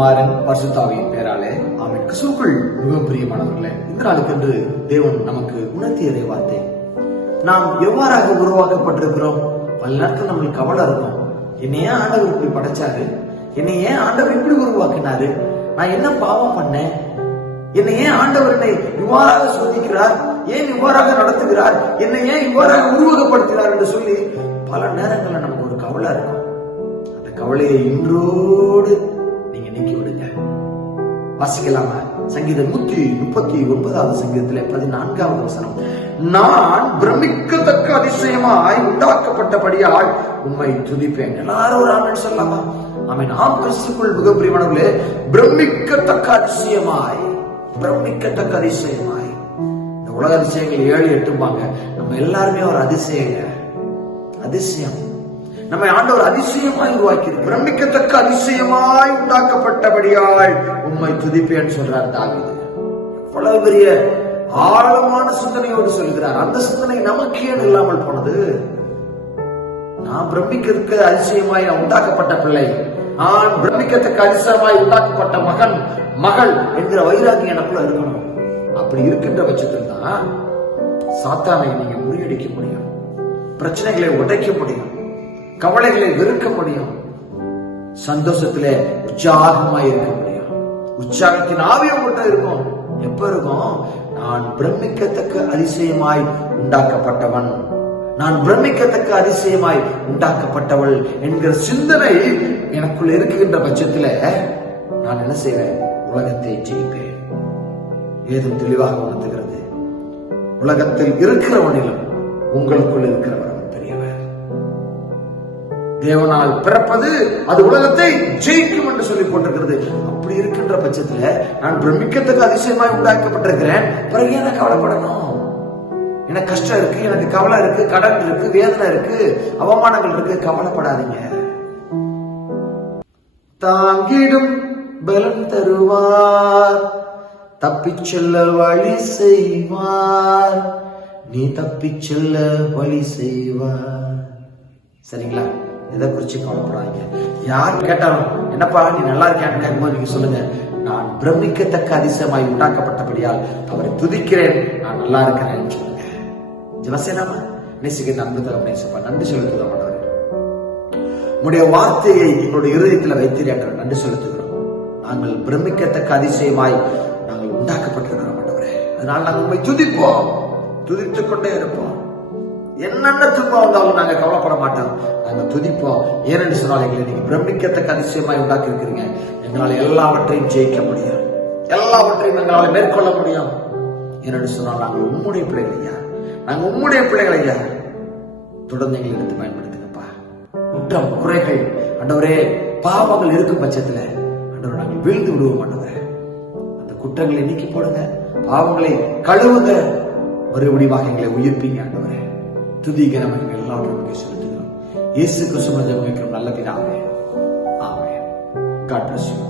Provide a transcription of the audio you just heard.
குமாரன் பரிசுத்தாவியின் பேராலே அவன் கிறிஸ்துவுக்குள் மிகவும் பிரியமானவர்களே இந்த நாளுக்கென்று தேவன் நமக்கு உணர்த்தியதை வார்த்தை நாம் எவ்வாறாக உருவாக்கப்பட்டிருக்கிறோம்? பல நேரத்தில் நம்மளுக்கு கவலை இருக்கும். என்னை ஏன் ஆண்டவர் இப்படி படைச்சாரு? என்னை ஏன் ஆண்டவர் இப்படி உருவாக்கினாரு? நான் என்ன பாவம் பண்ணேன்? என்னை ஏன் ஆண்டவர் என்னை இவ்வாறாக சோதிக்கிறார்? ஏன் இவ்வாறாக நடத்துகிறார்? என்னை ஏன் இவ்வாறாக உருவகப்படுத்தினார் என்று சொல்லி பல நேரங்களில் நமக்கு ஒரு கவலை இருக்கும். அந்த கவலையை இன்றோடு வாசிக்கலாமா? சங்கீதம் நூத்தி முப்பத்தி ஒன்பதாவது சங்கீதத்துல பதினான்காவது வசனம். நான் பிரமிக்கத்தக்க அதிசயமாய் உண்டாக்கப்பட்டபடியால் உண்மை துதிப்பேன். எல்லாரும் ஒரு ஆமன் சொல்லலாமா? ஆமீன். ஆம் கிறிஸ்துக்குள் மிக பிரியமானவர்களே பிரமிக்கத்தக்க அதிசயமாய் பிரமிக்கத்தக்க அதிசயமாய். இந்த உலக அதிசயங்கள் ஏழு எட்டும்பாங்க. நம்ம எல்லாருமே ஒரு அதிசயங்க அதிசயம். நம்மை ஆண்டவர் அதிசயமாய் உருவாக்கி பிரமிக்கத்தக்க அதிசயமாய் உண்டாக்கப்பட்டபடியால் உம்மை துதிப்பேன் சொல்றார் தாவிது. எவ்வளவு பெரிய ஆழமான சிந்தனையோடு சொல்கிறார். அந்த சிந்தனை நமக்கு ஏன் இல்லாமல் போனது? நான் பிரமிக்கிறதுக்கு அதிசயமாய் நான் உண்டாக்கப்பட்ட பிள்ளை. நான் பிரமிக்கத்தக்க அதிசயமாய் உண்டாக்கப்பட்ட மகன் மகள் என்கிற வைராகி எனக்குள்ள இருக்கணும். அப்படி இருக்கின்ற பட்சத்தில் தான் சாத்தானை நீங்க முறியடிக்க முடியும். பிரச்சனைகளை உடைக்க முடியும். கவலைகளை வெறுக்க முடியும். சந்தோஷத்திலே உற்சாகமாய் இருக்க முடியும். உற்சாகத்தின் ஆவி உங்கள்கிட்ட இருக்கும். எப்ப இருக்கும்? நான் பிரமிக்கத்தக்க அதிசயமாய் உண்டாக்கப்பட்டவன். நான் பிரமிக்கத்தக்க அதிசயமாய் உண்டாக்கப்பட்டவள் என்கிற சிந்தனை எனக்குள் இருக்கின்ற பட்சத்துல நான் என்ன செய்வேன்? உலகத்தை ஜெயிப்பேன். ஏதும் தெளிவாக உணர்த்துகிறது. உலகத்தில் இருக்கிறவனிலும் உங்களுக்குள் இருக்கிறவன். தேவனால் பிறப்பது அது உலகத்தை ஜெயிக்கும் என்று சொல்லி போட்டிருக்கிறது. அப்படி இருக்கின்ற பட்சத்துல நான் பிரமிக்கத்தக்க அதிசயமாய் உண்டாக்கப்பட்டிருக்கிறேன். பிறகு என்ன கவலைப்படணும்? எனக்கு கஷ்டம் இருக்கு எனக்கு கவலை இருக்கு கடன் இருக்கு வேதனை இருக்கு அவமானங்கள் இருக்கு. கவலைப்படாதீங்க. தாங்கிடும் பலம் தருவார். தப்பிச் செல்ல வழி செய்வார். நீ தப்பிச் செல்ல வழி செய்வார். சரிங்களா? எதை குறிச்சு கவலைப்படாதீங்க. யார் கேட்டாலும் என்னப்பா நீ நல்லா இருக்கியான்னு கேட்கும்போது நீங்க சொல்லுங்க. நான் பிரமிக்கத்தக்க அதிசயமாய் உண்டாக்கப்பட்டபடியால் அவரை துதிக்கிறேன். நான் நல்லா இருக்கிறேன். சொல்லுங்க ஜனசேனாமா நேசிக்க அன்பு தரம் நேசப்பா நன்றி செலுத்துதா மாட்டவர் உடைய வார்த்தையை எங்களுடைய இருதயத்தில் வைத்திருக்கிற நன்றி செலுத்துகிறோம். நாங்கள் பிரமிக்கத்தக்க அதிசயமாய் நாங்கள் உண்டாக்கப்பட்டிருக்கிறோம் ஆண்டவரே. அதனால் நாங்கள் உண்மை துதிப்போம். துதித்துக் கொண்டே இருப்போம். என்னென்ன துன்பம் வந்தாலும் நாங்கள் நாங்க துதிப்போம். ஏனென்று சொன்னால் எங்களை நீங்க பிரமிக்கத்தக்க அதிசயமாய் உண்டாக்கி இருக்கிறீங்க எங்களால் எல்லாவற்றையும் ஜெயிக்க முடியும். எல்லாவற்றையும் எங்களால் மேற்கொள்ள முடியும். ஏனென்று சொன்னால் நாங்கள் உம்முடைய பிள்ளைகள் ஐயா. நாங்கள் உம்முடைய பிள்ளைகள் ஐயா. தொடர்ந்து எங்களை எடுத்து பயன்படுத்துங்கப்பா. குற்றம் குறைகள். அண்டவரே பாவங்கள் இருக்கும் பட்சத்தில் அண்டவர் நாங்கள் வீழ்ந்து விடுவோம் அண்டவரே அந்த குற்றங்களை நீக்கி போடுங்க. பாவங்களை கழுவுங்க. மறுபடியும் எங்களை உயிர்ப்பீங்க ஆண்டவரே. துதி கனமங்கள் எல்லாவற்றையும் செலுத்துகிறோம் യേശു ക്രിസ്തുവിന്റെ ദൈവമേക്കുള്ള നല്ല പിതാവേ ആമേ ഗാഡ് ബ്ലസ് യു